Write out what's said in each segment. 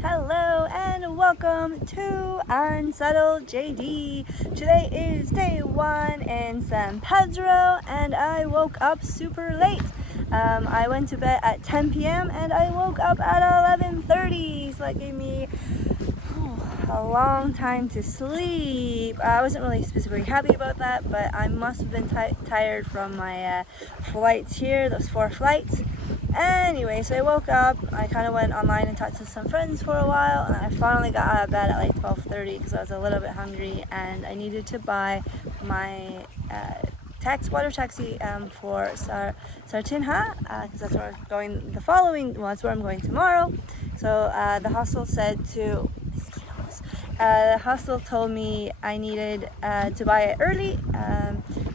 Hello and welcome to Unsettled JD. Today is day one in San Pedro and I woke up super late. I went to bed at 10 p.m. and I woke up at 11:30, so that gave me a long time to sleep. I wasn't really specifically happy about that, but I must have been tired from my flights here, those 4 flights. Anyway, so I woke up, I kind of went online and talked to some friends for a while, and I finally got out of bed at like 12:30 because I was a little bit hungry and I needed to buy my water taxi for Sartinha, because that's where I'm going that's where I'm going tomorrow. So the hostel said to the hostel told me I needed to buy it early,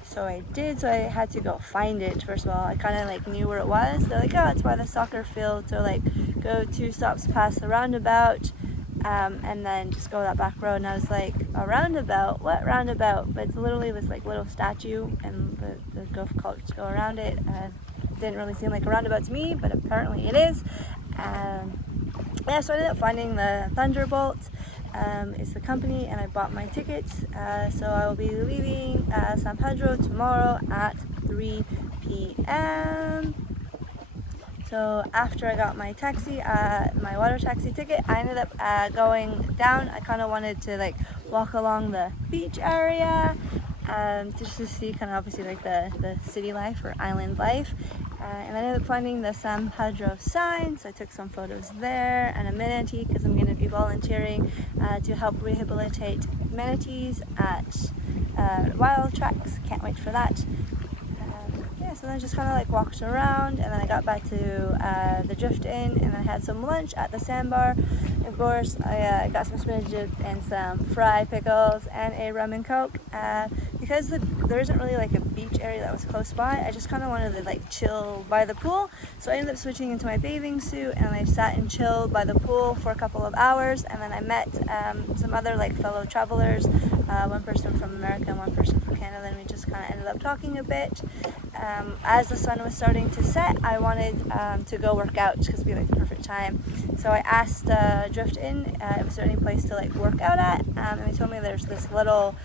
so I did. So I had to go find it. First of all, I kind of like knew where it was. They're like, oh, it's by the soccer field, so like go 2 stops past the roundabout, and then just go that back road. And I was like, a roundabout? What roundabout? But it's literally this like little statue, and the golf carts go around it. Didn't really seem like a roundabout to me, but apparently it is. Yeah, so I ended up finding the Thunderbolt. It's the company, and I bought my tickets. So I will be leaving San Pedro tomorrow at 3 p.m. So after I got my taxi, my water taxi ticket, I ended up going down. I kind of wanted to like walk along the beach area, just to see kind of obviously like the city life or island life. And I ended up finding the San Pedro sign, so I took some photos there and a manatee because I'm going to be volunteering to help rehabilitate manatees at Wild Tracks. Can't wait for that. Yeah, so then I just kind of like walked around, and then I got back to the Drift Inn, and I had some lunch at the sandbar. Of course, I got some spinach dip and some fried pickles and a rum and coke. Because there isn't really like a beach area that was close by, I just kind of wanted to like chill by the pool. So I ended up switching into my bathing suit, and I sat and chilled by the pool for a couple of hours. And then I met some other like fellow travelers, one person from America and one person from Canada, and we just kind of ended up talking a bit. As the sun was starting to set, I wanted to go work out because it'd be like the perfect time. So I asked Drift Inn if was there any place to like work out at, and they told me there's this little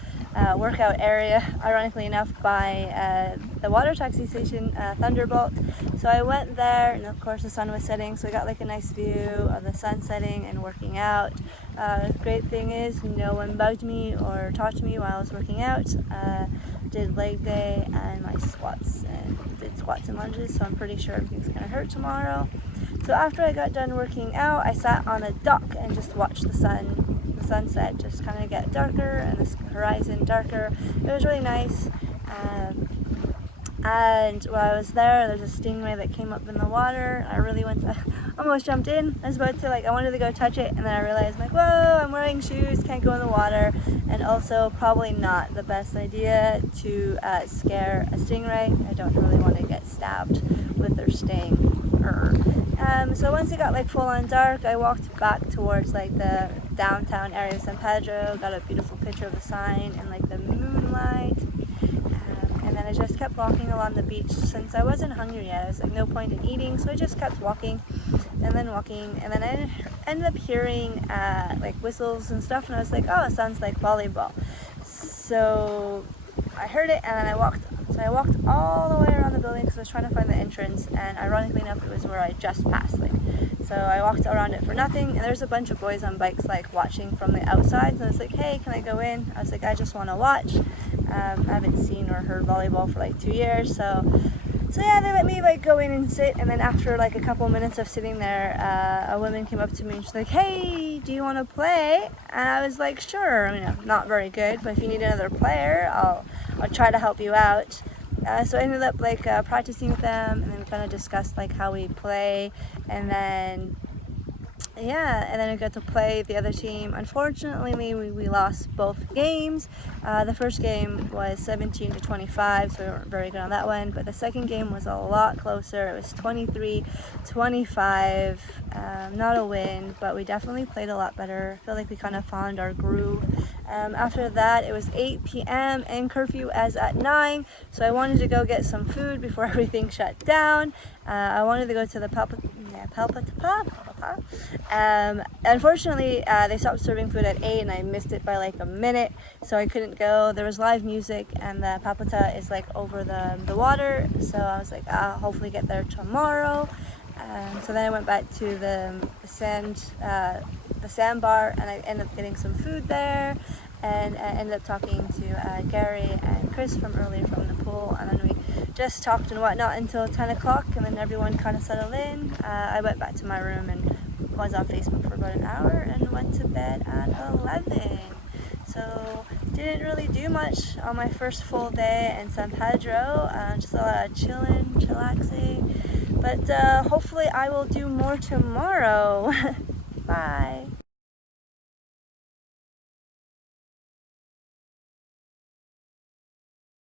workout area, ironically enough, by the water taxi station, Thunderbolt. So I went there, and of course the sun was setting, so I got like a nice view of the sun setting and working out. Great thing is no one bugged me or talked to me while I was working out. Did leg day and my squats, and did squats and lunges, so I'm pretty sure everything's gonna hurt tomorrow. So after I got done working out, I sat on a dock and just watched the sunset just kind of get darker and the horizon darker. It was really nice. And while I was there's a stingray that came up in the water. I really almost jumped in. I was about to I wanted to go touch it, and then I realized whoa, I'm wearing shoes, can't go in the water, and also probably not the best idea to scare a stingray. I don't really want to get stabbed with their sting. So once it got full on dark, I walked back towards the downtown area of San Pedro, got a beautiful picture of the sign and the moonlight. And then I just kept walking along the beach since I wasn't hungry yet. I was no point in eating, so I just kept walking, and then I ended up hearing whistles and stuff, and I was like, oh, it sounds like volleyball. So I heard it, and then I walked all the way around the building because I was trying to find the entrance, and ironically enough, it was where I just passed. So I walked around it for nothing, and there's a bunch of boys on bikes watching from the outside, and I was like, hey, can I go in? I was like, I just want to watch. I haven't seen or heard volleyball for 2 years, so yeah, they let me go in and sit, and then after a couple minutes of sitting there, a woman came up to me and she's like, hey, do you want to play? And I was like, sure. I mean, I'm not very good, but if you need another player, I'll try to help you out. So I ended up practicing with them, and then we kind of discussed how we play, and then I got to play the other team. Unfortunately, we lost both games. The first game was 17-25, so we weren't very good on that one. But the second game was a lot closer. It was 23-25. Not a win, but we definitely played a lot better. I feel like we kind of found our groove. After that, it was 8 p.m. and curfew as at 9, so I wanted to go get some food before everything shut down. I wanted to go to the papa. Unfortunately, they stopped serving food at 8 and I missed it by like a minute, so I couldn't go. There was live music and the papata is like over the water, so I was like, I'll hopefully get there tomorrow. So then I went back to the sandbar and I ended up getting some food there, and I ended up talking to Gary and Chris from earlier from the pool, and then we just talked and whatnot until 10 o'clock, and then everyone kind of settled in. I went back to my room and was on Facebook for about an hour and went to bed at 11. So didn't really do much on my first full day in San Pedro, just a lot of chilling, chillaxing, but hopefully I will do more tomorrow. Bye.